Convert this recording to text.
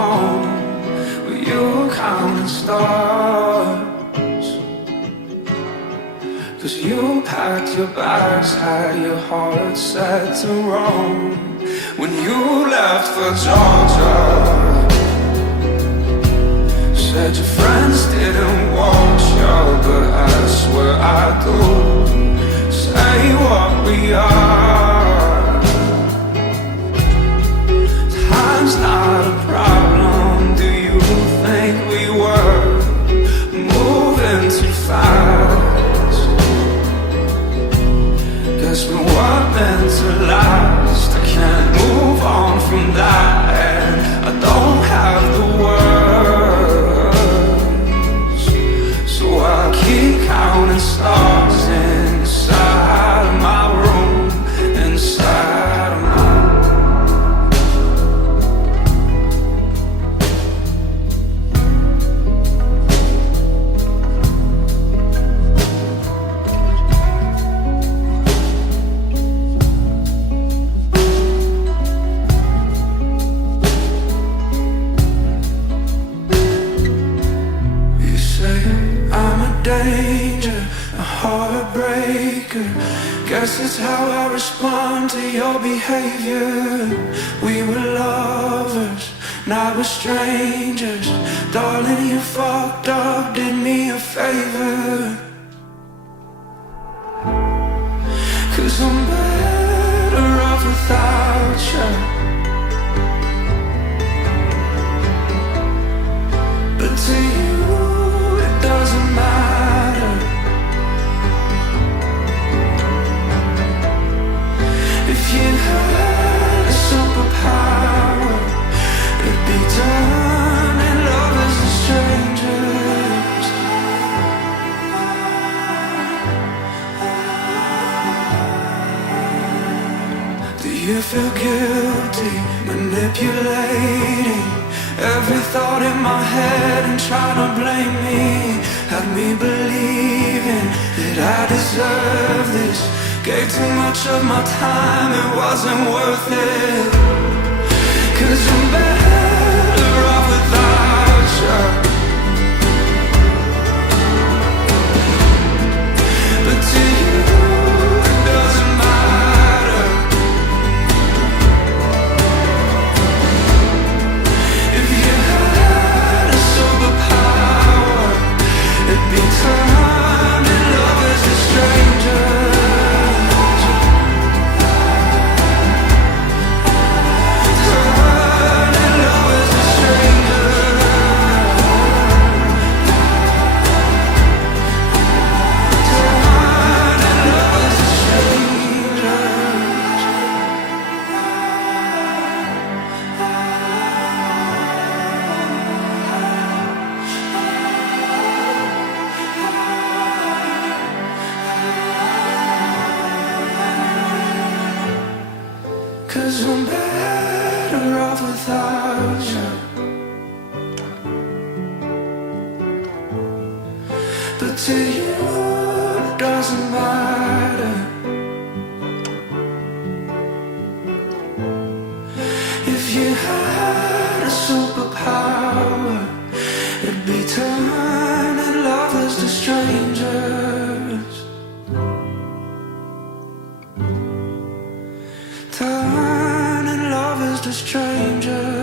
home where you were counting stars. 'Cause you packed your bags, had your heart set to roam when you left for Georgia. Said your friends didn't watch you, but I swear I do. Say what we are. Time's not a problem. Do you think we were moving too fast? Guess we weren't meant to last. I can't move on from that, and I don't have the words. So I keep counting stars inside of my room, inside of my room. Danger, a heartbreaker. Guess it's how I respond to your behavior. We were lovers, now we're strangers. Darling, you fucked up, did me a favor. 'Cause I'm better off without you. But to you it doesn't matter. If you had a superpower, it'd be turning lovers to strangers. Do you feel guilty manipulating every thought in my head and trying to blame me? Had me believing that I deserve this. Gave too much of my time, it wasn't worth it. 'Cause I'm better off without you. But to you it doesn't matter. If you had a superpower, it'd be turning lovers to strangers. Turning lovers to strangers. Turning lovers to strangers. 'Cause I'm better off without you. But to you it doesn't matter. If you had a superpower, it'd be turning lovers to strangers. Turning lovers to strangers.